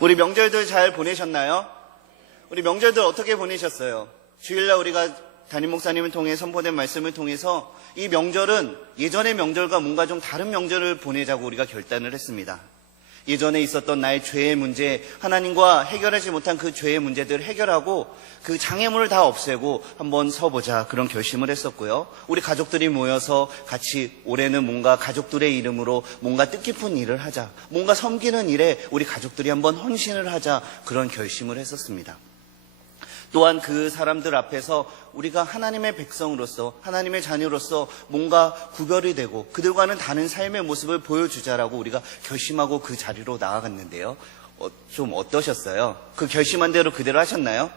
우리 명절들 잘 보내셨나요? 우리 명절들 어떻게 보내셨어요? 주일날 우리가 담임 목사님을 통해 선포된 말씀을 통해서 이 명절은 예전의 명절과 뭔가 좀 다른 명절을 보내자고 우리가 결단을 했습니다. 예전에 있었던 나의 죄의 문제, 하나님과 해결하지 못한 그 죄의 문제들을 해결하고 그 장애물을 다 없애고 한번 서보자, 그런 결심을 했었고요. 우리 가족들이 모여서 같이 올해는 뭔가 가족들의 이름으로 뭔가 뜻깊은 일을 하자, 뭔가 섬기는 일에 우리 가족들이 한번 헌신을 하자, 그런 결심을 했었습니다. 또한 그 사람들 앞에서 우리가 하나님의 백성으로서, 하나님의 자녀로서 뭔가 구별이 되고 그들과는 다른 삶의 모습을 보여주자라고 우리가 결심하고 그 자리로 나아갔는데요. 좀 어떠셨어요? 그 결심한 대로 그대로 하셨나요?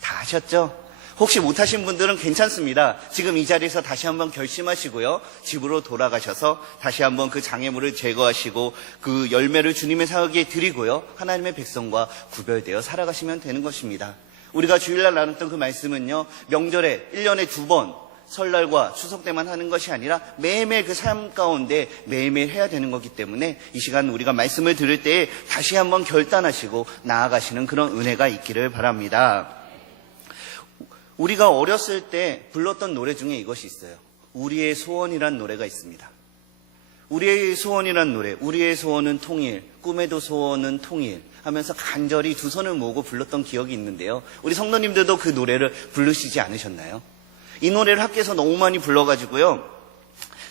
다 하셨죠? 혹시 못하신 분들은 괜찮습니다. 지금 이 자리에서 다시 한번 결심하시고요. 집으로 돌아가셔서 다시 한번 그 장애물을 제거하시고 그 열매를 주님의 사역에 드리고요. 하나님의 백성과 구별되어 살아가시면 되는 것입니다. 우리가 주일날 나눴던 그 말씀은요. 명절에 1년에 2번 설날과 추석 때만 하는 것이 아니라 매일매일 그 삶 가운데 매일매일 해야 되는 거기 때문에 이 시간 우리가 말씀을 들을 때에 다시 한번 결단하시고 나아가시는 그런 은혜가 있기를 바랍니다. 우리가 어렸을 때 불렀던 노래 중에 이것이 있어요. 우리의 소원이란 노래가 있습니다. 우리의 소원이란 노래, 우리의 소원은 통일, 꿈에도 소원은 통일 하면서 간절히 두 손을 모으고 불렀던 기억이 있는데요. 우리 성도님들도 그 노래를 부르시지 않으셨나요? 이 노래를 학교에서 너무 많이 불러가지고요.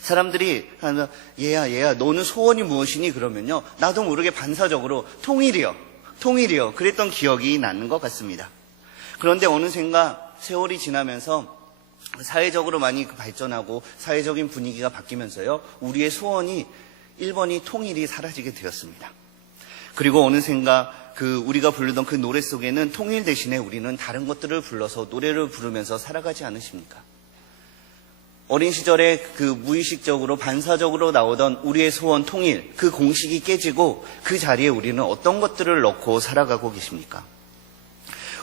사람들이 얘야 너는 소원이 무엇이니? 그러면요. 나도 모르게 반사적으로 통일이요. 그랬던 기억이 나는 것 같습니다. 그런데 어느샌가 세월이 지나면서 사회적으로 많이 발전하고 사회적인 분위기가 바뀌면서요. 우리의 소원이 1번이 통일이 사라지게 되었습니다. 그리고 어느샌가 우리가 부르던 그 노래 속에는 통일 대신에 우리는 다른 것들을 불러서 노래를 부르면서 살아가지 않으십니까? 어린 시절에 그 무의식적으로 반사적으로 나오던 우리의 소원 통일, 그 공식이 깨지고 그 자리에 우리는 어떤 것들을 넣고 살아가고 계십니까?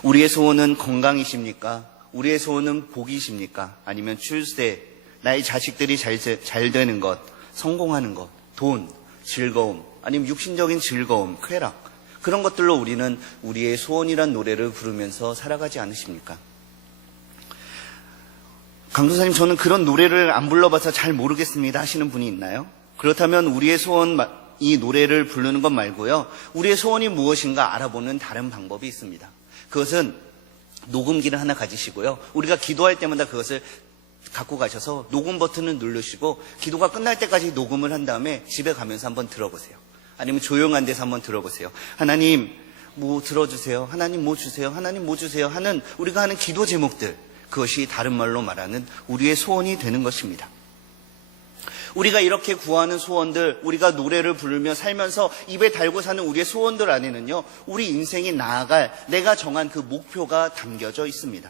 우리의 소원은 건강이십니까? 우리의 소원은 복이십니까? 아니면 출세, 나의 자식들이 잘 되는 것, 성공하는 것, 돈, 즐거움, 아니면 육신적인 즐거움, 쾌락, 그런 것들로 우리는 우리의 소원이란 노래를 부르면서 살아가지 않으십니까? 강도사님, 저는 그런 노래를 안 불러봐서 잘 모르겠습니다 하시는 분이 있나요? 그렇다면 우리의 소원, 이 노래를 부르는 것 말고요. 우리의 소원이 무엇인가 알아보는 다른 방법이 있습니다. 그것은 녹음기를 하나 가지시고요. 우리가 기도할 때마다 그것을 갖고 가셔서 녹음 버튼을 누르시고 기도가 끝날 때까지 녹음을 한 다음에 집에 가면서 한번 들어보세요. 아니면 조용한 데서 한번 들어보세요. 하나님 뭐 들어주세요. 하나님 뭐 주세요. 하나님 뭐 주세요 하는 우리가 하는 기도 제목들, 그것이 다른 말로 말하는 우리의 소원이 되는 것입니다. 우리가 이렇게 구하는 소원들, 우리가 노래를 부르며 살면서 입에 달고 사는 우리의 소원들 안에는요, 우리 인생이 나아갈 내가 정한 그 목표가 담겨져 있습니다.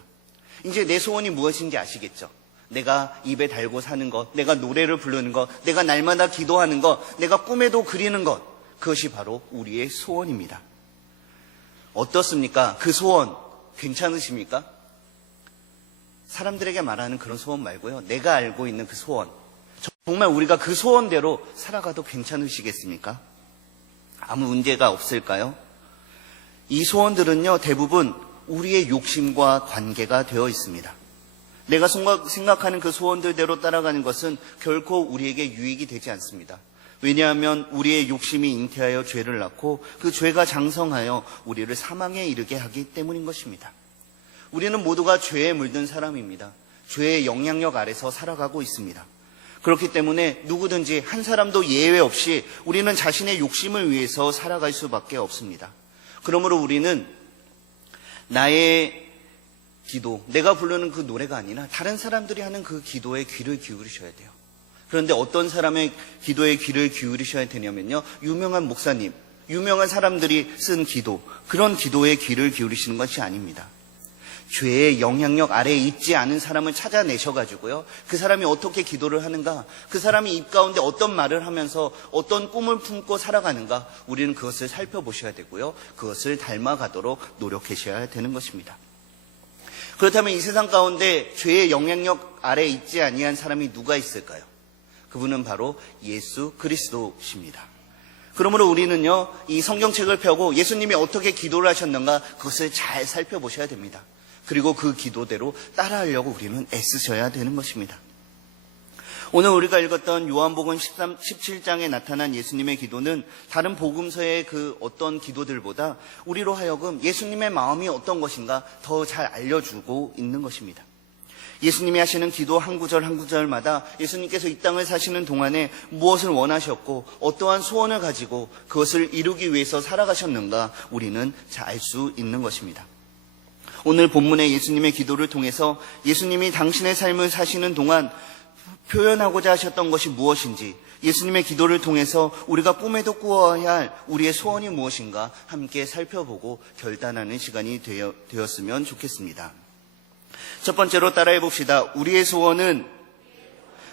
이제 내 소원이 무엇인지 아시겠죠? 내가 입에 달고 사는 것, 내가 노래를 부르는 것, 내가 날마다 기도하는 것, 내가 꿈에도 그리는 것, 그것이 바로 우리의 소원입니다. 어떻습니까? 그 소원 괜찮으십니까? 사람들에게 말하는 그런 소원 말고요, 내가 알고 있는 그 소원, 정말 우리가 그 소원대로 살아가도 괜찮으시겠습니까? 아무 문제가 없을까요? 이 소원들은요, 대부분 우리의 욕심과 관계가 되어 있습니다. 내가 생각하는 그 소원들대로 따라가는 것은 결코 우리에게 유익이 되지 않습니다. 왜냐하면 우리의 욕심이 잉태하여 죄를 낳고 그 죄가 장성하여 우리를 사망에 이르게 하기 때문인 것입니다. 우리는 모두가 죄에 물든 사람입니다. 죄의 영향력 아래서 살아가고 있습니다. 그렇기 때문에 누구든지 한 사람도 예외 없이 우리는 자신의 욕심을 위해서 살아갈 수밖에 없습니다. 그러므로 우리는 나의 기도, 내가 부르는 그 노래가 아니라 다른 사람들이 하는 그 기도에 귀를 기울이셔야 돼요. 그런데 어떤 사람의 기도에 귀를 기울이셔야 되냐면요, 유명한 목사님, 유명한 사람들이 쓴 기도, 그런 기도에 귀를 기울이시는 것이 아닙니다. 죄의 영향력 아래에 있지 않은 사람을 찾아내셔가지고요, 그 사람이 어떻게 기도를 하는가, 그 사람이 입 가운데 어떤 말을 하면서 어떤 꿈을 품고 살아가는가, 우리는 그것을 살펴보셔야 되고요, 그것을 닮아가도록 노력하셔야 되는 것입니다. 그렇다면 이 세상 가운데 죄의 영향력 아래에 있지 아니한 사람이 누가 있을까요? 그분은 바로 예수 그리스도십니다. 그러므로 우리는요, 이 성경책을 펴고 예수님이 어떻게 기도를 하셨는가 그것을 잘 살펴보셔야 됩니다. 그리고 그 기도대로 따라하려고 우리는 애쓰셔야 되는 것입니다. 오늘 우리가 읽었던 요한복음 17장에 나타난 예수님의 기도는 다른 복음서의 그 어떤 기도들보다 우리로 하여금 예수님의 마음이 어떤 것인가 더 잘 알려주고 있는 것입니다. 예수님이 하시는 기도 한 구절 한 구절마다 예수님께서 이 땅을 사시는 동안에 무엇을 원하셨고 어떠한 소원을 가지고 그것을 이루기 위해서 살아가셨는가 우리는 잘 알 수 있는 것입니다. 오늘 본문의 예수님의 기도를 통해서 예수님이 당신의 삶을 사시는 동안 표현하고자 하셨던 것이 무엇인지, 예수님의 기도를 통해서 우리가 꿈에도 꾸어야 할 우리의 소원이 무엇인가 함께 살펴보고 결단하는 시간이 되었으면 좋겠습니다. 첫 번째로 따라해 봅시다. 우리의 소원은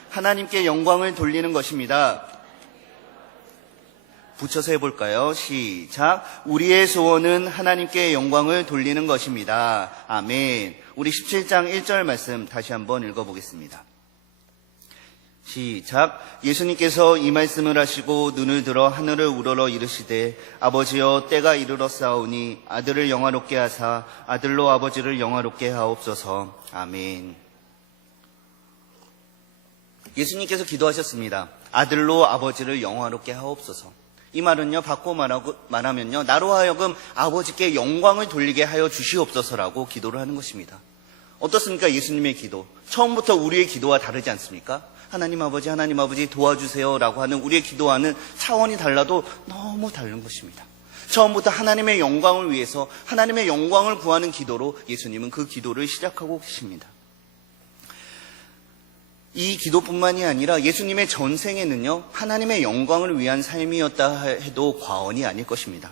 하나님께 영광을 돌리는 것입니다. 붙여서 해볼까요? 시작. 우리의 소원은 하나님께 영광을 돌리는 것입니다. 아멘. 우리 17장 1절 말씀 다시 한번 읽어보겠습니다. 시작. 예수님께서 이 말씀을 하시고 눈을 들어 하늘을 우러러 이르시되 아버지여 때가 이르렀사오니 아들을 영화롭게 하사 아들로 아버지를 영화롭게 하옵소서. 아멘. 예수님께서 기도하셨습니다. 아들로 아버지를 영화롭게 하옵소서. 이 말은요, 바꿔 말하면요, 나로 하여금 아버지께 영광을 돌리게 하여 주시옵소서라고 기도를 하는 것입니다. 어떻습니까? 예수님의 기도. 처음부터 우리의 기도와 다르지 않습니까? 하나님 아버지 도와주세요 라고 하는 우리의 기도와는 차원이 달라도 너무 다른 것입니다. 처음부터 하나님의 영광을 위해서 하나님의 영광을 구하는 기도로 예수님은 그 기도를 시작하고 계십니다. 이 기도뿐만이 아니라 예수님의 전생에는요, 하나님의 영광을 위한 삶이었다 해도 과언이 아닐 것입니다.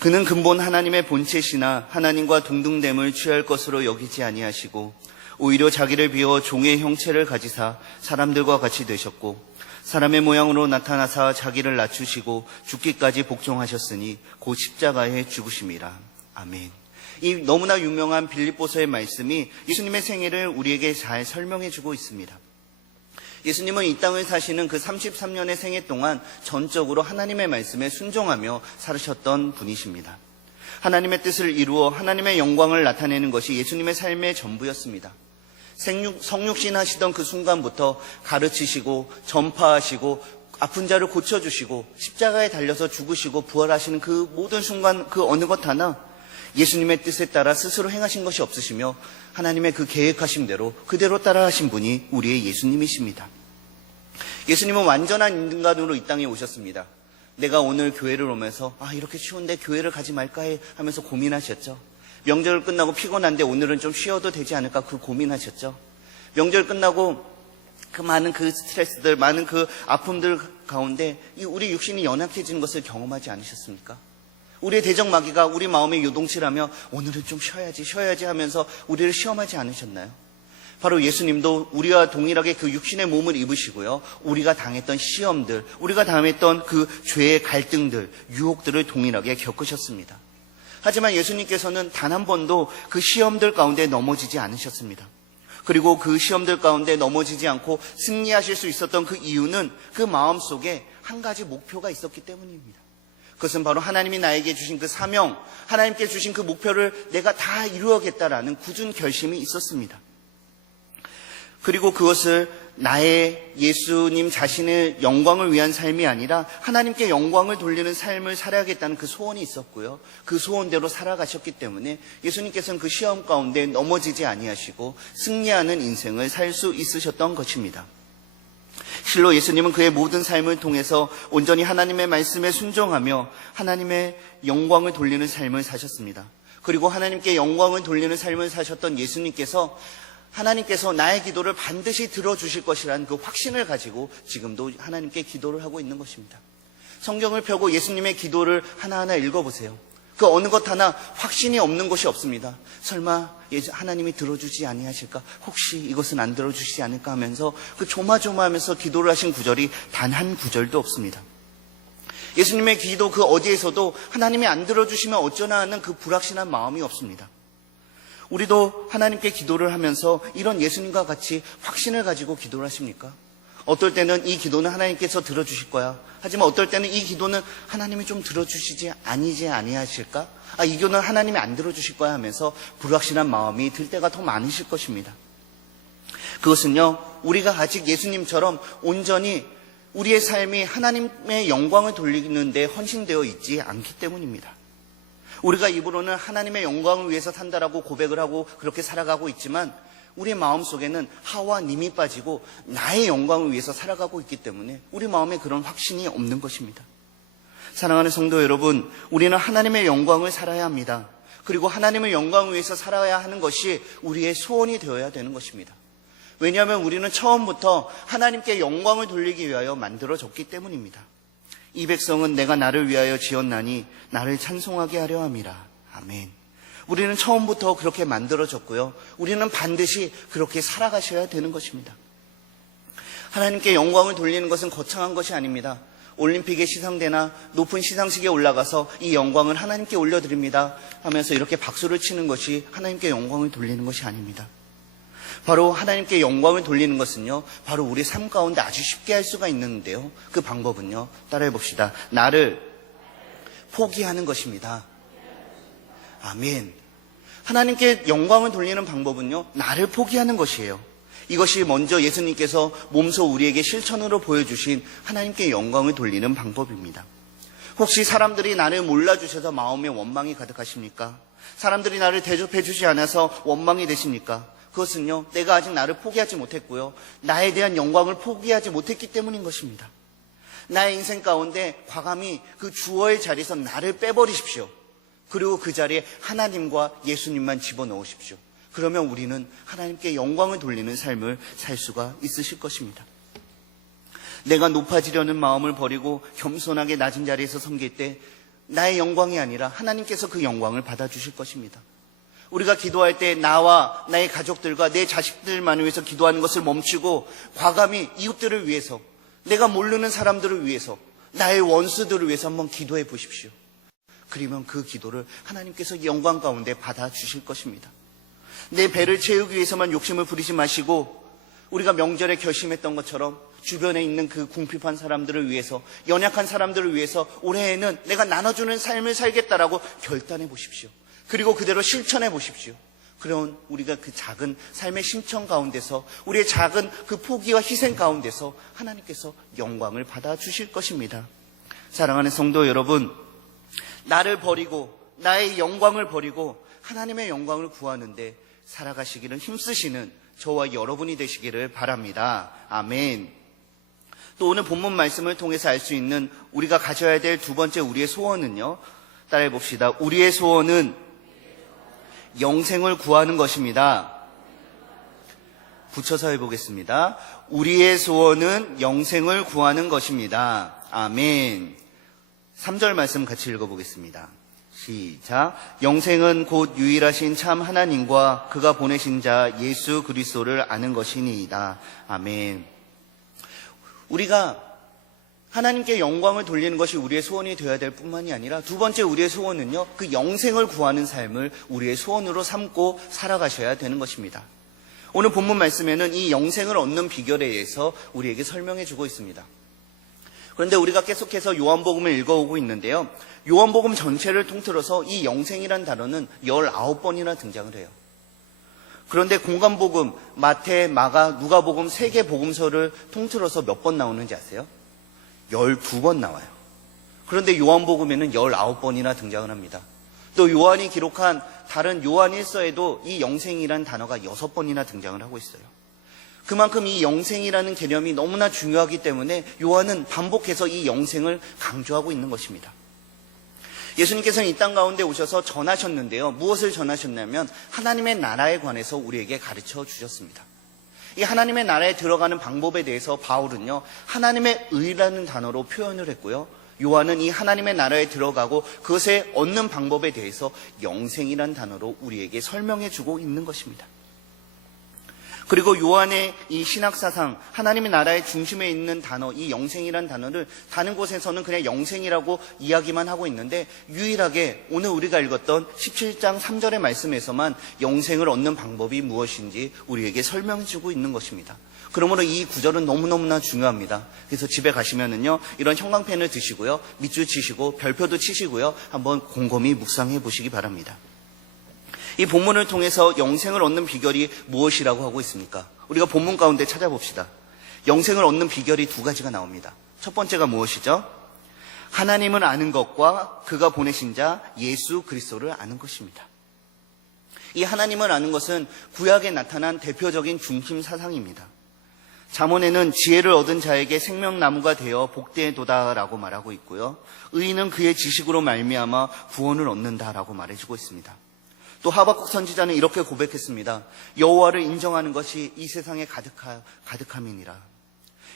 그는 근본 하나님의 본체시나 하나님과 동등됨을 취할 것으로 여기지 아니하시고 오히려 자기를 비워 종의 형체를 가지사 사람들과 같이 되셨고 사람의 모양으로 나타나사 자기를 낮추시고 죽기까지 복종하셨으니 곧 십자가에 죽으심이라. 아멘. 이 너무나 유명한 빌립보서의 말씀이 예수님의 생애를 우리에게 잘 설명해주고 있습니다. 예수님은 이 땅을 사시는 그 33년의 생애 동안 전적으로 하나님의 말씀에 순종하며 살으셨던 분이십니다. 하나님의 뜻을 이루어 하나님의 영광을 나타내는 것이 예수님의 삶의 전부였습니다. 성육신 하시던 그 순간부터 가르치시고 전파하시고 아픈 자를 고쳐주시고 십자가에 달려서 죽으시고 부활하시는 그 모든 순간 그 어느 것 하나 예수님의 뜻에 따라 스스로 행하신 것이 없으시며 하나님의 그 계획하신 대로 그대로 따라하신 분이 우리의 예수님이십니다. 예수님은 완전한 인간으로 이 땅에 오셨습니다. 내가 오늘 교회를 오면서 이렇게 추운데 교회를 가지 말까 하면서 고민하셨죠. 명절 끝나고 피곤한데 오늘은 좀 쉬어도 되지 않을까 그 고민하셨죠. 명절 끝나고 그 많은 그 스트레스들, 많은 그 아픔들 가운데 우리 육신이 연약해지는 것을 경험하지 않으셨습니까? 우리의 대적마귀가 우리 마음에 요동치라며 오늘은 좀 쉬어야지 하면서 우리를 시험하지 않으셨나요? 바로 예수님도 우리와 동일하게 그 육신의 몸을 입으시고요, 우리가 당했던 시험들, 우리가 당했던 그 죄의 갈등들, 유혹들을 동일하게 겪으셨습니다. 하지만 예수님께서는 단 한 번도 그 시험들 가운데 넘어지지 않으셨습니다. 그리고 그 시험들 가운데 넘어지지 않고 승리하실 수 있었던 그 이유는 그 마음속에 한 가지 목표가 있었기 때문입니다. 그것은 바로 하나님이 나에게 주신 그 사명, 하나님께 주신 그 목표를 내가 다 이루어야겠다라는 굳은 결심이 있었습니다. 그리고 그것을 나의 예수님 자신의 영광을 위한 삶이 아니라 하나님께 영광을 돌리는 삶을 살아야겠다는 그 소원이 있었고요. 그 소원대로 살아가셨기 때문에 예수님께서는 그 시험 가운데 넘어지지 아니하시고 승리하는 인생을 살 수 있으셨던 것입니다. 실로 예수님은 그의 모든 삶을 통해서 온전히 하나님의 말씀에 순종하며 하나님의 영광을 돌리는 삶을 사셨습니다. 그리고 하나님께 영광을 돌리는 삶을 사셨던 예수님께서 하나님께서 나의 기도를 반드시 들어주실 것이라는 그 확신을 가지고 지금도 하나님께 기도를 하고 있는 것입니다. 성경을 펴고 예수님의 기도를 하나하나 읽어보세요. 그 어느 것 하나 확신이 없는 것이 없습니다. 설마 하나님이 들어주지 아니하실까? 혹시 이것은 안 들어주시지 않을까 하면서 그 조마조마하면서 기도를 하신 구절이 단 한 구절도 없습니다. 예수님의 기도 그 어디에서도 하나님이 안 들어주시면 어쩌나 하는 그 불확실한 마음이 없습니다. 우리도 하나님께 기도를 하면서 이런 예수님과 같이 확신을 가지고 기도를 하십니까? 어떨 때는 이 기도는 하나님께서 들어주실 거야. 하지만 어떨 때는 이 기도는 하나님이 좀 들어주시지 아니하실까? 이 기도는 하나님이 안 들어주실 거야 하면서 불확실한 마음이 들 때가 더 많으실 것입니다. 그것은요, 우리가 아직 예수님처럼 온전히 우리의 삶이 하나님의 영광을 돌리는 데 헌신되어 있지 않기 때문입니다. 우리가 입으로는 하나님의 영광을 위해서 산다라고 고백을 하고 그렇게 살아가고 있지만 우리 마음속에는 하와님이 빠지고 나의 영광을 위해서 살아가고 있기 때문에 우리 마음에 그런 확신이 없는 것입니다. 사랑하는 성도 여러분, 우리는 하나님의 영광을 살아야 합니다. 그리고 하나님의 영광을 위해서 살아야 하는 것이 우리의 소원이 되어야 되는 것입니다. 왜냐하면 우리는 처음부터 하나님께 영광을 돌리기 위하여 만들어졌기 때문입니다. 이 백성은 내가 나를 위하여 지었나니 나를 찬송하게 하려 함이라. 아멘. 우리는 처음부터 그렇게 만들어졌고요. 우리는 반드시 그렇게 살아가셔야 되는 것입니다. 하나님께 영광을 돌리는 것은 거창한 것이 아닙니다. 올림픽의 시상대나 높은 시상식에 올라가서 이 영광을 하나님께 올려드립니다 하면서 이렇게 박수를 치는 것이 하나님께 영광을 돌리는 것이 아닙니다. 바로 하나님께 영광을 돌리는 것은요, 바로 우리 삶 가운데 아주 쉽게 할 수가 있는데요. 그 방법은요, 따라해 봅시다. 나를 포기하는 것입니다. 아멘. 하나님께 영광을 돌리는 방법은요, 나를 포기하는 것이에요. 이것이 먼저 예수님께서 몸소 우리에게 실천으로 보여주신 하나님께 영광을 돌리는 방법입니다. 혹시 사람들이 나를 몰라주셔서 마음에 원망이 가득하십니까? 사람들이 나를 대접해 주지 않아서 원망이 되십니까? 그것은요, 내가 아직 나를 포기하지 못했고요, 나에 대한 영광을 포기하지 못했기 때문인 것입니다. 나의 인생 가운데 과감히 그 주어의 자리에서 나를 빼버리십시오. 그리고 그 자리에 하나님과 예수님만 집어넣으십시오. 그러면 우리는 하나님께 영광을 돌리는 삶을 살 수가 있으실 것입니다. 내가 높아지려는 마음을 버리고 겸손하게 낮은 자리에서 섬길 때 나의 영광이 아니라 하나님께서 그 영광을 받아주실 것입니다. 우리가 기도할 때 나와 나의 가족들과 내 자식들만을 위해서 기도하는 것을 멈추고 과감히 이웃들을 위해서, 내가 모르는 사람들을 위해서, 나의 원수들을 위해서 한번 기도해 보십시오. 그러면 그 기도를 하나님께서 영광 가운데 받아주실 것입니다. 내 배를 채우기 위해서만 욕심을 부리지 마시고 우리가 명절에 결심했던 것처럼 주변에 있는 그 궁핍한 사람들을 위해서, 연약한 사람들을 위해서 올해에는 내가 나눠주는 삶을 살겠다라고 결단해 보십시오. 그리고 그대로 실천해 보십시오. 그런 우리가 그 작은 삶의 신청 가운데서, 우리의 작은 그 포기와 희생 가운데서 하나님께서 영광을 받아주실 것입니다. 사랑하는 성도 여러분, 나를 버리고 나의 영광을 버리고 하나님의 영광을 구하는데 살아가시기를 힘쓰시는 저와 여러분이 되시기를 바랍니다. 아멘. 또 오늘 본문 말씀을 통해서 알 수 있는 우리가 가져야 될 두 번째 우리의 소원은요, 따라해 봅시다. 우리의 소원은 영생을 구하는 것입니다. 붙여서 해보겠습니다. 우리의 소원은 영생을 구하는 것입니다. 아멘. 3절 말씀 같이 읽어보겠습니다. 시작. 영생은 곧 유일하신 참 하나님과 그가 보내신 자 예수 그리스도를 아는 것이니이다. 아멘. 우리가 하나님께 영광을 돌리는 것이 우리의 소원이 되어야 될 뿐만이 아니라 두 번째 우리의 소원은요, 그 영생을 구하는 삶을 우리의 소원으로 삼고 살아가셔야 되는 것입니다. 오늘 본문 말씀에는 이 영생을 얻는 비결에 의해서 우리에게 설명해 주고 있습니다. 그런데 우리가 계속해서 요한복음을 읽어오고 있는데요, 요한복음 전체를 통틀어서 이 영생이란 단어는 19번이나 등장을 해요. 그런데 공관복음, 마태, 마가, 누가복음 3개 복음서를 통틀어서 몇 번 나오는지 아세요? 12번 나와요. 그런데 요한복음에는 19번이나 등장을 합니다. 또 요한이 기록한 다른 요한 1서에도 이 영생이라는 단어가 6번이나 등장을 하고 있어요. 그만큼 이 영생이라는 개념이 너무나 중요하기 때문에 요한은 반복해서 이 영생을 강조하고 있는 것입니다. 예수님께서는 이 땅 가운데 오셔서 전하셨는데요, 무엇을 전하셨냐면 하나님의 나라에 관해서 우리에게 가르쳐 주셨습니다. 이 하나님의 나라에 들어가는 방법에 대해서 바울은요, 하나님의 의라는 단어로 표현을 했고요, 요한은 이 하나님의 나라에 들어가고 그것에 얻는 방법에 대해서 영생이라는 단어로 우리에게 설명해 주고 있는 것입니다. 그리고 요한의 이 신학사상, 하나님의 나라의 중심에 있는 단어, 이 영생이라는 단어를 다른 곳에서는 그냥 영생이라고 이야기만 하고 있는데, 유일하게 오늘 우리가 읽었던 17장 3절의 말씀에서만 영생을 얻는 방법이 무엇인지 우리에게 설명해 주고 있는 것입니다. 그러므로 이 구절은 너무너무나 중요합니다. 그래서 집에 가시면은요, 이런 형광펜을 드시고요, 밑줄 치시고 별표도 치시고요, 한번 곰곰이 묵상해 보시기 바랍니다. 이 본문을 통해서 영생을 얻는 비결이 무엇이라고 하고 있습니까? 우리가 본문 가운데 찾아봅시다. 영생을 얻는 비결이 두 가지가 나옵니다. 첫 번째가 무엇이죠? 하나님을 아는 것과 그가 보내신 자 예수 그리스도를 아는 것입니다. 이 하나님을 아는 것은 구약에 나타난 대표적인 중심 사상입니다. 잠언에는 지혜를 얻은 자에게 생명나무가 되어 복되도다라고 말하고 있고요. 의인은 그의 지식으로 말미암아 구원을 얻는다라고 말해주고 있습니다. 또 하박국 선지자는 이렇게 고백했습니다. 여호와를 인정하는 것이 이 세상에 가득함이니라.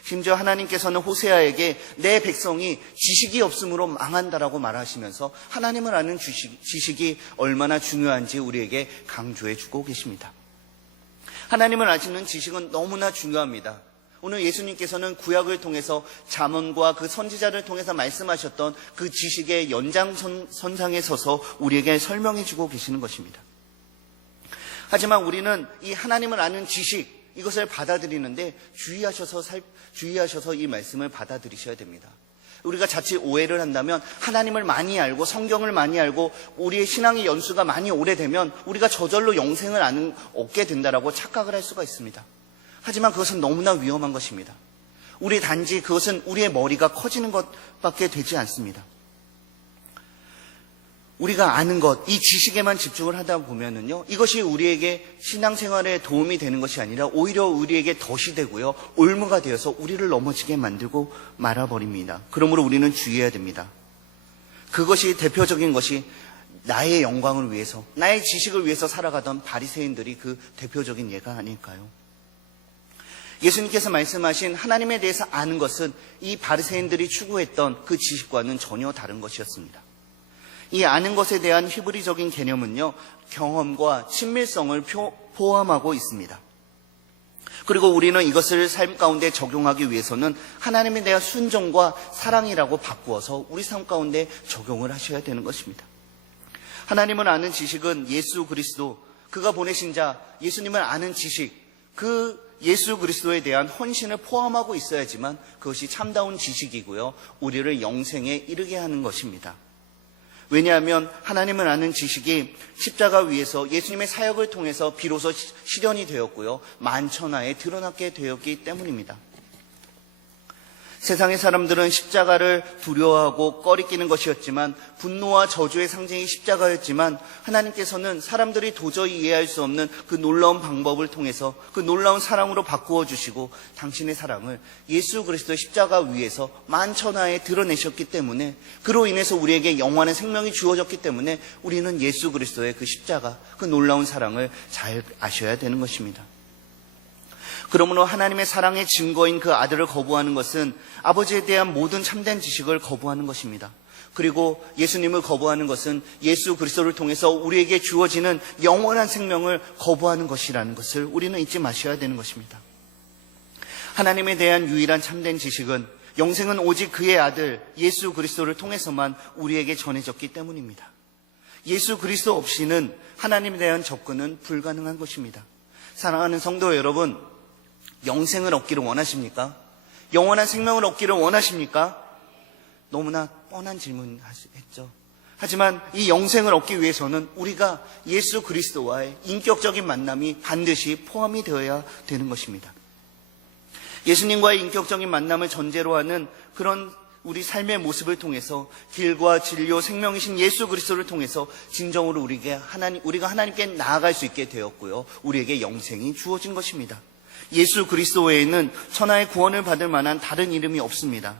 심지어 하나님께서는 호세아에게 내 백성이 지식이 없으므로 망한다라고 말하시면서 하나님을 아는 지식이 얼마나 중요한지 우리에게 강조해 주고 계십니다. 하나님을 아시는 지식은 너무나 중요합니다. 오늘 예수님께서는 구약을 통해서 잠언과 그 선지자를 통해서 말씀하셨던 그 지식의 연장선상에 서서 우리에게 설명해 주고 계시는 것입니다. 하지만 우리는 이 하나님을 아는 지식, 이것을 받아들이는데 주의하셔서 이 말씀을 받아들이셔야 됩니다. 우리가 자칫 오해를 한다면 하나님을 많이 알고 성경을 많이 알고 우리의 신앙의 연수가 많이 오래되면 우리가 저절로 영생을 얻게 된다라고 착각을 할 수가 있습니다. 하지만 그것은 너무나 위험한 것입니다. 우리 단지 그것은 우리의 머리가 커지는 것밖에 되지 않습니다. 우리가 아는 것, 이 지식에만 집중을 하다 보면은요, 이것이 우리에게 신앙생활에 도움이 되는 것이 아니라 오히려 우리에게 덫이 되고요, 올무가 되어서 우리를 넘어지게 만들고 말아버립니다. 그러므로 우리는 주의해야 됩니다. 그것이 대표적인 것이 나의 영광을 위해서, 나의 지식을 위해서 살아가던 바리새인들이 그 대표적인 예가 아닐까요? 예수님께서 말씀하신 하나님에 대해서 아는 것은 이 바리새인들이 추구했던 그 지식과는 전혀 다른 것이었습니다. 이 아는 것에 대한 히브리적인 개념은요, 경험과 친밀성을 포함하고 있습니다. 그리고 우리는 이것을 삶 가운데 적용하기 위해서는 하나님에 대한 순종과 사랑이라고 바꾸어서 우리 삶 가운데 적용을 하셔야 되는 것입니다. 하나님을 아는 지식은 예수 그리스도, 그가 보내신 자, 예수님을 아는 지식, 그 예수 그리스도에 대한 헌신을 포함하고 있어야지만 그것이 참다운 지식이고요, 우리를 영생에 이르게 하는 것입니다. 왜냐하면 하나님을 아는 지식이 십자가 위에서 예수님의 사역을 통해서 비로소 실현이 되었고요, 만천하에 드러나게 되었기 때문입니다. 세상의 사람들은 십자가를 두려워하고 꺼리끼는 것이었지만, 분노와 저주의 상징이 십자가였지만, 하나님께서는 사람들이 도저히 이해할 수 없는 그 놀라운 방법을 통해서 그 놀라운 사랑으로 바꾸어 주시고 당신의 사랑을 예수 그리스도의 십자가 위에서 만천하에 드러내셨기 때문에, 그로 인해서 우리에게 영원한 생명이 주어졌기 때문에 우리는 예수 그리스도의 그 십자가, 그 놀라운 사랑을 잘 아셔야 되는 것입니다. 그러므로 하나님의 사랑의 증거인 그 아들을 거부하는 것은 아버지에 대한 모든 참된 지식을 거부하는 것입니다. 그리고 예수님을 거부하는 것은 예수 그리스도를 통해서 우리에게 주어지는 영원한 생명을 거부하는 것이라는 것을 우리는 잊지 마셔야 되는 것입니다. 하나님에 대한 유일한 참된 지식은, 영생은 오직 그의 아들 예수 그리스도를 통해서만 우리에게 전해졌기 때문입니다. 예수 그리스도 없이는 하나님에 대한 접근은 불가능한 것입니다. 사랑하는 성도 여러분, 영생을 얻기를 원하십니까? 영원한 생명을 얻기를 원하십니까? 너무나 뻔한 질문했죠. 하지만 이 영생을 얻기 위해서는 우리가 예수 그리스도와의 인격적인 만남이 반드시 포함이 되어야 되는 것입니다. 예수님과의 인격적인 만남을 전제로 하는 그런 우리 삶의 모습을 통해서 길과 진료 생명이신 예수 그리스도를 통해서 진정으로 우리가 하나님께 나아갈 수 있게 되었고요, 우리에게 영생이 주어진 것입니다. 예수 그리스도 외에는 천하의 구원을 받을 만한 다른 이름이 없습니다.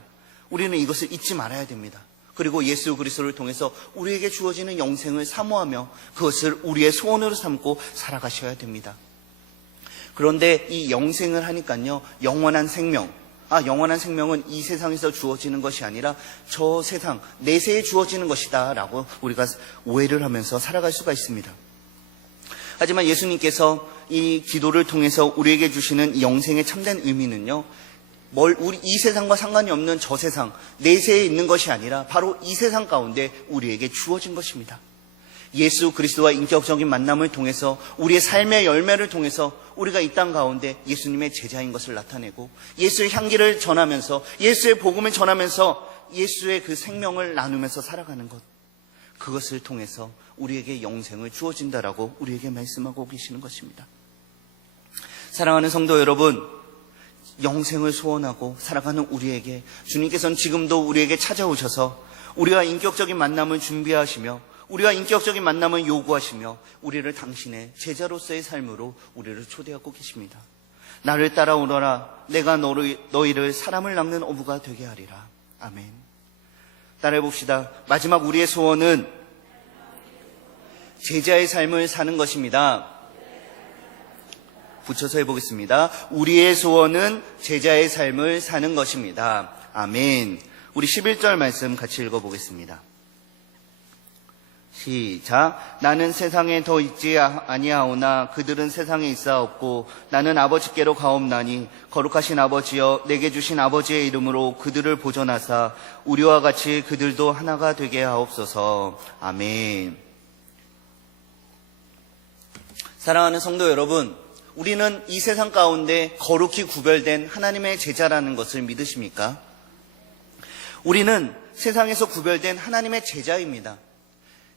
우리는 이것을 잊지 말아야 됩니다. 그리고 예수 그리스도를 통해서 우리에게 주어지는 영생을 사모하며 그것을 우리의 소원으로 삼고 살아가셔야 됩니다. 그런데 이 영생을 하니까요, 영원한 생명은 이 세상에서 주어지는 것이 아니라 저 세상, 내세에 주어지는 것이다 라고 우리가 오해를 하면서 살아갈 수가 있습니다. 하지만 예수님께서 이 기도를 통해서 우리에게 주시는 이 영생의 참된 의미는요, 우리 이 세상과 상관이 없는 저 세상, 내세에 있는 것이 아니라 바로 이 세상 가운데 우리에게 주어진 것입니다. 예수 그리스도와 인격적인 만남을 통해서 우리의 삶의 열매를 통해서 우리가 이 땅 가운데 예수님의 제자인 것을 나타내고 예수의 향기를 전하면서 예수의 복음을 전하면서 예수의 그 생명을 나누면서 살아가는 것, 그것을 통해서 우리에게 영생을 주어진다라고 우리에게 말씀하고 계시는 것입니다. 사랑하는 성도 여러분, 영생을 소원하고 살아가는 우리에게 주님께서는 지금도 우리에게 찾아오셔서 우리와 인격적인 만남을 준비하시며 우리와 인격적인 만남을 요구하시며 우리를 당신의 제자로서의 삶으로 우리를 초대하고 계십니다. 나를 따라오너라. 내가 너희를 사람을 낚는 어부가 되게 하리라. 아멘. 따라해 봅시다. 마지막 우리의 소원은 제자의 삶을 사는 것입니다. 붙여서 해보겠습니다. 우리의 소원은 제자의 삶을 사는 것입니다. 아멘. 우리 11절 말씀 같이 읽어보겠습니다. 시작. 나는 세상에 더 있지 아니하오나 그들은 세상에 있사옵고 나는 아버지께로 가옵나니 거룩하신 아버지여 내게 주신 아버지의 이름으로 그들을 보존하사 우리와 같이 그들도 하나가 되게 하옵소서. 아멘. 사랑하는 성도 여러분, 우리는 이 세상 가운데 거룩히 구별된 하나님의 제자라는 것을 믿으십니까? 우리는 세상에서 구별된 하나님의 제자입니다.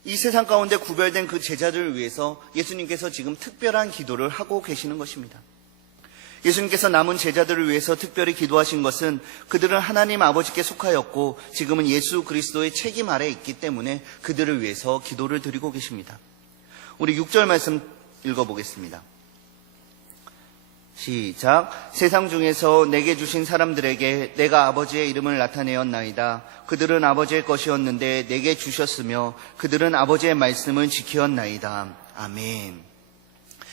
이 세상 가운데 구별된 그 제자들을 위해서 예수님께서 지금 특별한 기도를 하고 계시는 것입니다. 예수님께서 남은 제자들을 위해서 특별히 기도하신 것은 그들은 하나님 아버지께 속하였고 지금은 예수 그리스도의 책임 아래에 있기 때문에 그들을 위해서 기도를 드리고 계십니다. 우리 6절 말씀 읽어보겠습니다. 시작. 세상 중에서 내게 주신 사람들에게 내가 아버지의 이름을 나타내었나이다. 그들은 아버지의 것이었는데 내게 주셨으며 그들은 아버지의 말씀을 지키었나이다. 아멘.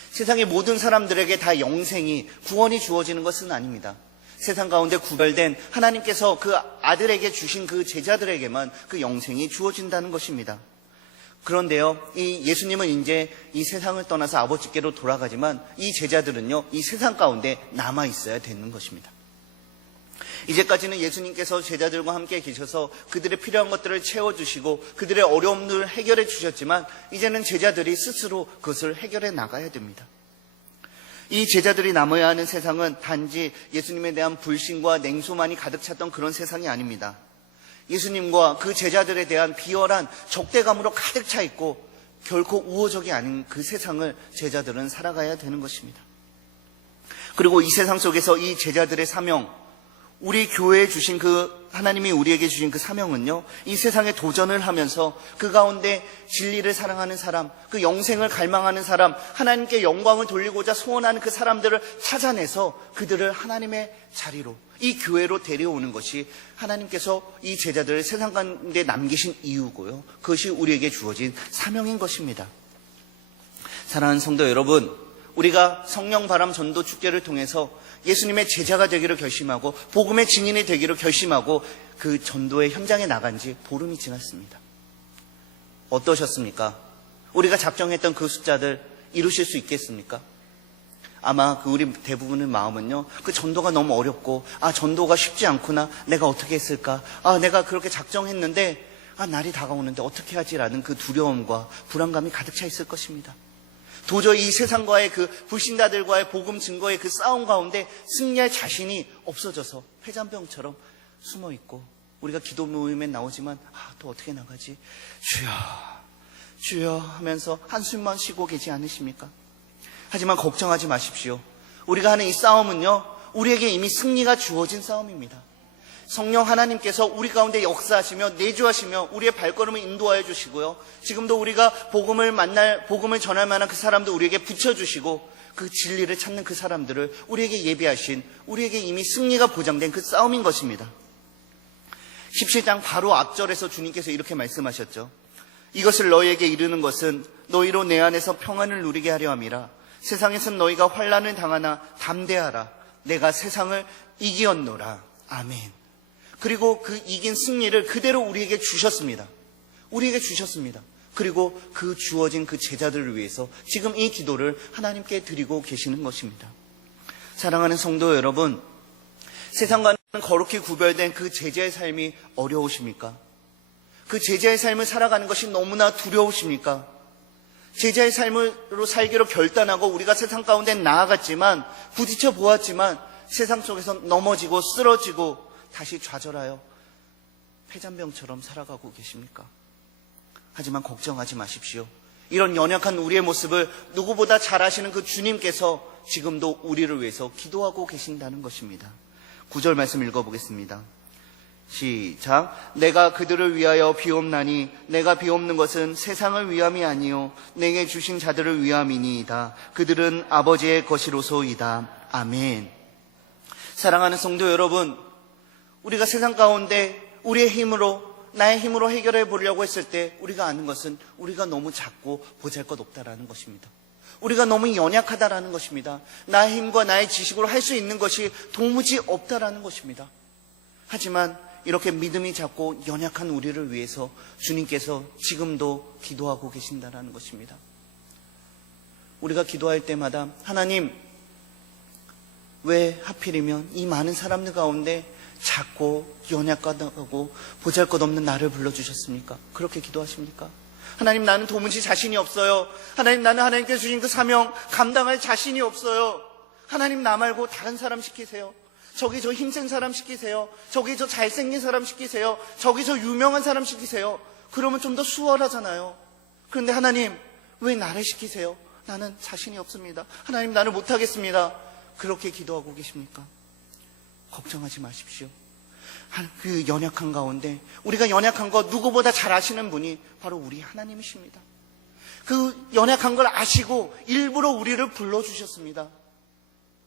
세상의 모든 사람들에게 다 영생이, 구원이 주어지는 것은 아닙니다. 세상 가운데 구별된 하나님께서 그 아들에게 주신 그 제자들에게만 그 영생이 주어진다는 것입니다. 그런데요, 이 예수님은 이제 이 세상을 떠나서 아버지께로 돌아가지만 이 제자들은요, 이 세상 가운데 남아 있어야 되는 것입니다. 이제까지는 예수님께서 제자들과 함께 계셔서 그들의 필요한 것들을 채워주시고 그들의 어려움들을 해결해 주셨지만 이제는 제자들이 스스로 그것을 해결해 나가야 됩니다. 이 제자들이 남아야 하는 세상은 단지 예수님에 대한 불신과 냉소만이 가득 찼던 그런 세상이 아닙니다. 예수님과 그 제자들에 대한 비열한 적대감으로 가득 차 있고 결코 우호적이 아닌 그 세상을 제자들은 살아가야 되는 것입니다. 그리고 이 세상 속에서 이 제자들의 사명, 우리 교회에 주신 하나님이 우리에게 주신 그 사명은요, 이 세상에 도전을 하면서 그 가운데 진리를 사랑하는 사람, 그 영생을 갈망하는 사람, 하나님께 영광을 돌리고자 소원하는 그 사람들을 찾아내서 그들을 하나님의 자리로, 이 교회로 데려오는 것이 하나님께서 이 제자들을 세상 가운데 남기신 이유고요. 그것이 우리에게 주어진 사명인 것입니다. 사랑하는 성도 여러분, 우리가 성령 바람 전도 축제를 통해서 예수님의 제자가 되기로 결심하고 복음의 증인이 되기로 결심하고 그 전도의 현장에 나간 지 보름이 지났습니다. 어떠셨습니까? 우리가 작정했던 그 숫자들 이루실 수 있겠습니까? 아마 우리 대부분의 마음은요, 그 전도가 너무 어렵고, 전도가 쉽지 않구나, 내가 어떻게 했을까, 내가 그렇게 작정했는데 날이 다가오는데 어떻게 하지라는 그 두려움과 불안감이 가득 차 있을 것입니다. 도저히 이 세상과의 그 불신자들과의 복음 증거의 그 싸움 가운데 승리할 자신이 없어져서 회잔병처럼 숨어있고, 우리가 기도 모임에 나오지만 또 어떻게 나가지? 주여 주여 하면서 한숨만 쉬고 계지 않으십니까? 하지만 걱정하지 마십시오. 우리가 하는 이 싸움은요, 우리에게 이미 승리가 주어진 싸움입니다. 성령 하나님께서 우리 가운데 역사하시며 내주하시며 우리의 발걸음을 인도하여 주시고요, 지금도 우리가 복음을 전할 만한 그 사람도 우리에게 붙여주시고 그 진리를 찾는 그 사람들을 우리에게 예비하신, 우리에게 이미 승리가 보장된 그 싸움인 것입니다. 17장 바로 앞절에서 주님께서 이렇게 말씀하셨죠. 이것을 너희에게 이르는 것은 너희로 내 안에서 평안을 누리게 하려 함이라. 세상에선 너희가 환난을 당하나 담대하라. 내가 세상을 이기었노라. 아멘. 그리고 그 이긴 승리를 그대로 우리에게 주셨습니다. 우리에게 주셨습니다. 그리고 그 주어진 그 제자들을 위해서 지금 이 기도를 하나님께 드리고 계시는 것입니다. 사랑하는 성도 여러분, 세상과는 거룩히 구별된 그 제자의 삶이 어려우십니까? 그 제자의 삶을 살아가는 것이 너무나 두려우십니까? 제자의 삶으로 살기로 결단하고 우리가 세상 가운데 나아갔지만, 부딪혀 보았지만 세상 속에서 넘어지고 쓰러지고 다시 좌절하여 폐잔병처럼 살아가고 계십니까? 하지만 걱정하지 마십시오. 이런 연약한 우리의 모습을 누구보다 잘 아시는 그 주님께서 지금도 우리를 위해서 기도하고 계신다는 것입니다. 9절 말씀 읽어보겠습니다. 시작. 내가 그들을 위하여 비옵나니 내가 비옵는 것은 세상을 위함이 아니요 내게 주신 자들을 위함이니이다. 그들은 아버지의 것이로소이다. 아멘. 사랑하는 성도 여러분, 우리가 세상 가운데 우리의 힘으로, 나의 힘으로 해결해 보려고 했을 때 우리가 아는 것은 우리가 너무 작고 보잘것없다라는 것입니다. 우리가 너무 연약하다라는 것입니다. 나의 힘과 나의 지식으로 할 수 있는 것이 도무지 없다라는 것입니다. 하지만 이렇게 믿음이 작고 연약한 우리를 위해서 주님께서 지금도 기도하고 계신다는 것입니다. 우리가 기도할 때마다 하나님, 왜 하필이면 이 많은 사람들 가운데 작고 연약하고 보잘것없는 나를 불러주셨습니까? 그렇게 기도하십니까? 하나님, 나는 도무지 자신이 없어요. 하나님, 나는 하나님께서 주신 그 사명 감당할 자신이 없어요. 하나님, 나 말고 다른 사람 시키세요. 저기 저 힘센 사람 시키세요. 저기 저 잘생긴 사람 시키세요. 저기 저 유명한 사람 시키세요. 그러면 좀 더 수월하잖아요. 그런데 하나님, 왜 나를 시키세요? 나는 자신이 없습니다. 하나님, 나를 못하겠습니다. 그렇게 기도하고 계십니까? 걱정하지 마십시오. 그 연약한 가운데 우리가 연약한 거 누구보다 잘 아시는 분이 바로 우리 하나님이십니다. 그 연약한 걸 아시고 일부러 우리를 불러주셨습니다.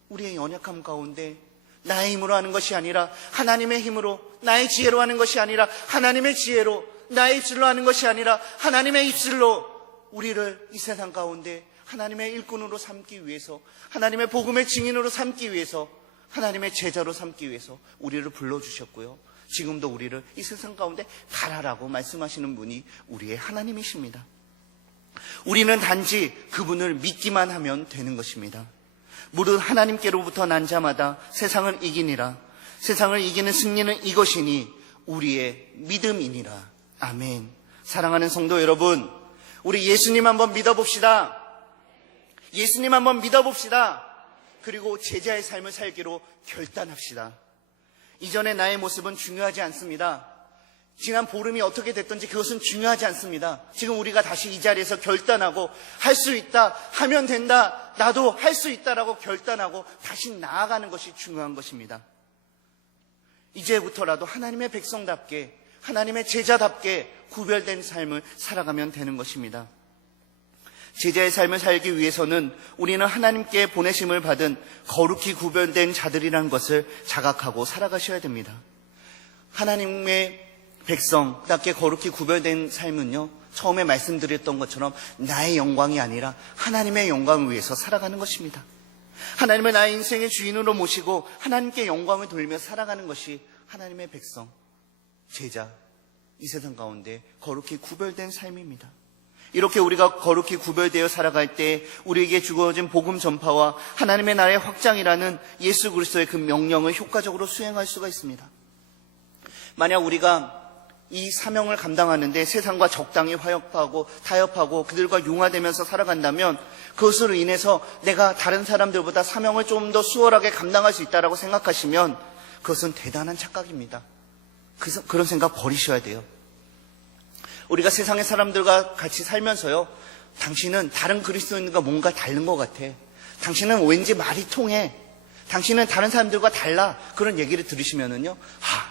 우리의 연약함 가운데 나의 힘으로 하는 것이 아니라 하나님의 힘으로, 나의 지혜로 하는 것이 아니라 하나님의 지혜로, 나의 입술로 하는 것이 아니라 하나님의 입술로 우리를 이 세상 가운데 하나님의 일꾼으로 삼기 위해서, 하나님의 복음의 증인으로 삼기 위해서, 하나님의 제자로 삼기 위해서 우리를 불러주셨고요. 지금도 우리를 이 세상 가운데 가라라고 말씀하시는 분이 우리의 하나님이십니다. 우리는 단지 그분을 믿기만 하면 되는 것입니다. 무릇 하나님께로부터 난 자마다 세상을 이기니라. 세상을 이기는 승리는 이것이니 우리의 믿음이니라. 아멘. 사랑하는 성도 여러분, 우리 예수님 한번 믿어봅시다. 예수님 한번 믿어봅시다. 그리고 제자의 삶을 살기로 결단합시다. 이전의 나의 모습은 중요하지 않습니다. 지난 보름이 어떻게 됐든지 그것은 중요하지 않습니다. 지금 우리가 다시 이 자리에서 결단하고 할 수 있다, 하면 된다, 나도 할 수 있다라고 결단하고 다시 나아가는 것이 중요한 것입니다. 이제부터라도 하나님의 백성답게, 하나님의 제자답게 구별된 삶을 살아가면 되는 것입니다. 제자의 삶을 살기 위해서는 우리는 하나님께 보내심을 받은 거룩히 구별된 자들이라는 것을 자각하고 살아가셔야 됩니다. 하나님의 백성답게 거룩히 구별된 삶은요, 처음에 말씀드렸던 것처럼 나의 영광이 아니라 하나님의 영광을 위해서 살아가는 것입니다. 하나님을 나의 인생의 주인으로 모시고 하나님께 영광을 돌리며 살아가는 것이 하나님의 백성, 제자, 이 세상 가운데 거룩히 구별된 삶입니다. 이렇게 우리가 거룩히 구별되어 살아갈 때 우리에게 주어진 복음 전파와 하나님의 나라의 확장이라는 예수 그리스도의 그 명령을 효과적으로 수행할 수가 있습니다. 만약 우리가 이 사명을 감당하는데 세상과 적당히 화협하고 타협하고 그들과 융화되면서 살아간다면 그것으로 인해서 내가 다른 사람들보다 사명을 좀 더 수월하게 감당할 수 있다고 생각하시면 그것은 대단한 착각입니다. 그런 생각 버리셔야 돼요. 우리가 세상의 사람들과 같이 살면서요, 당신은 다른 그리스도인과 뭔가 다른 것 같아. 당신은 왠지 말이 통해. 당신은 다른 사람들과 달라. 그런 얘기를 들으시면은요,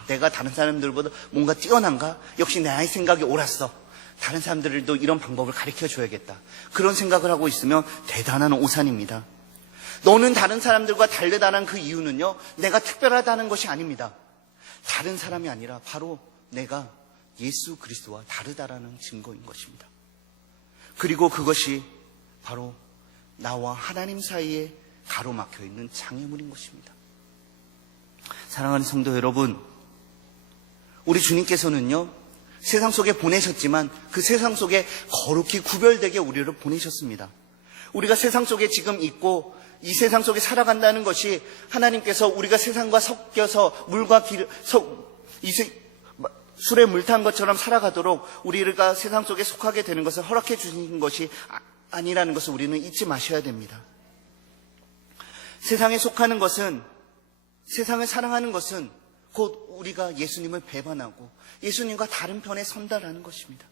내가 다른 사람들보다 뭔가 뛰어난가? 역시 나의 생각이 옳았어. 다른 사람들도 이런 방법을 가르쳐 줘야겠다. 그런 생각을 하고 있으면 대단한 오산입니다. 너는 다른 사람들과 다르다는 그 이유는요, 내가 특별하다는 것이 아닙니다. 다른 사람이 아니라 바로 내가 예수 그리스도와 다르다라는 증거인 것입니다. 그리고 그것이 바로 나와 하나님 사이에 가로막혀 있는 장애물인 것입니다. 사랑하는 성도 여러분, 우리 주님께서는요, 세상 속에 보내셨지만 그 세상 속에 거룩히 구별되게 우리를 보내셨습니다. 우리가 세상 속에 지금 있고 이 세상 속에 살아간다는 것이 하나님께서 우리가 세상과 섞여서 물과 술에 물 탄 것처럼 살아가도록 우리가 세상 속에 속하게 되는 것을 허락해 주신 것이 아니라는 것을 우리는 잊지 마셔야 됩니다. 세상에 속하는 것은, 세상을 사랑하는 것은 곧 우리가 예수님을 배반하고 예수님과 다른 편에 선다라는 것입니다.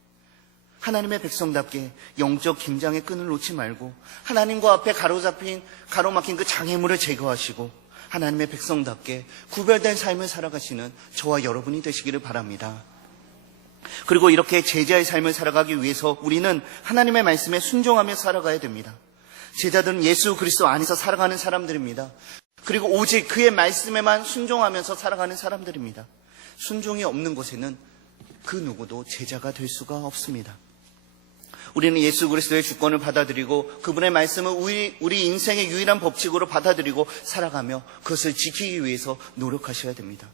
하나님의 백성답게 영적 긴장의 끈을 놓지 말고 하나님과 앞에 가로막힌 그 장애물을 제거하시고 하나님의 백성답게 구별된 삶을 살아가시는 저와 여러분이 되시기를 바랍니다. 그리고 이렇게 제자의 삶을 살아가기 위해서 우리는 하나님의 말씀에 순종하며 살아가야 됩니다. 제자들은 예수 그리스도 안에서 살아가는 사람들입니다. 그리고 오직 그의 말씀에만 순종하면서 살아가는 사람들입니다. 순종이 없는 곳에는 그 누구도 제자가 될 수가 없습니다. 우리는 예수 그리스도의 주권을 받아들이고 그분의 말씀을 우리 인생의 유일한 법칙으로 받아들이고 살아가며 그것을 지키기 위해서 노력하셔야 됩니다.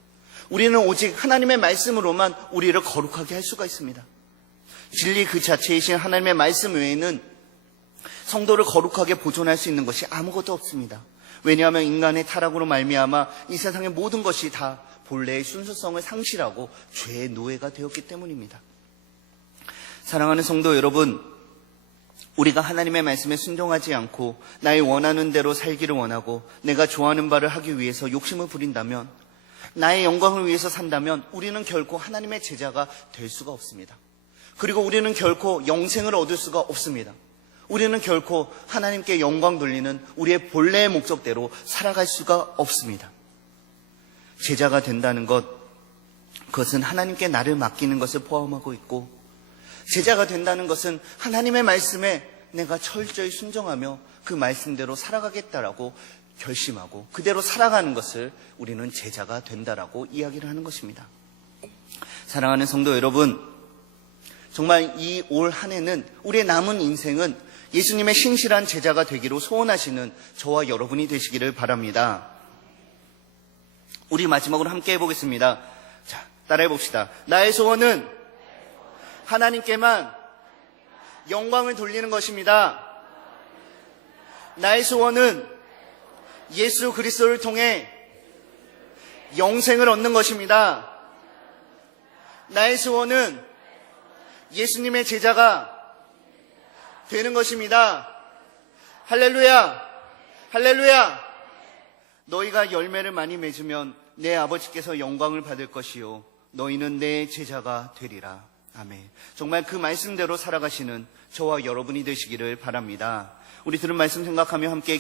우리는 오직 하나님의 말씀으로만 우리를 거룩하게 할 수가 있습니다. 진리 그 자체이신 하나님의 말씀 외에는 성도를 거룩하게 보존할 수 있는 것이 아무것도 없습니다. 왜냐하면 인간의 타락으로 말미암아 이 세상의 모든 것이 다 본래의 순수성을 상실하고 죄의 노예가 되었기 때문입니다. 사랑하는 성도 여러분, 우리가 하나님의 말씀에 순종하지 않고 나의 원하는 대로 살기를 원하고 내가 좋아하는 바를 하기 위해서 욕심을 부린다면, 나의 영광을 위해서 산다면 우리는 결코 하나님의 제자가 될 수가 없습니다. 그리고 우리는 결코 영생을 얻을 수가 없습니다. 우리는 결코 하나님께 영광 돌리는 우리의 본래의 목적대로 살아갈 수가 없습니다. 제자가 된다는 것, 그것은 하나님께 나를 맡기는 것을 포함하고 있고, 제자가 된다는 것은 하나님의 말씀에 내가 철저히 순종하며 그 말씀대로 살아가겠다라고 결심하고 그대로 살아가는 것을 우리는 제자가 된다라고 이야기를 하는 것입니다. 사랑하는 성도 여러분, 정말 이 올 한 해는 우리의 남은 인생은 예수님의 신실한 제자가 되기로 소원하시는 저와 여러분이 되시기를 바랍니다. 우리 마지막으로 함께 해보겠습니다. 자, 따라해 봅시다. 나의 소원은 하나님께만 영광을 돌리는 것입니다. 나의 소원은 예수 그리스도를 통해 영생을 얻는 것입니다. 나의 소원은 예수님의 제자가 되는 것입니다. 할렐루야! 할렐루야! 너희가 열매를 많이 맺으면 내 아버지께서 영광을 받을 것이요 너희는 내 제자가 되리라. 아멘. 정말 그 말씀대로 살아가시는 저와 여러분이 되시기를 바랍니다. 우리 들은 말씀 생각하며 함께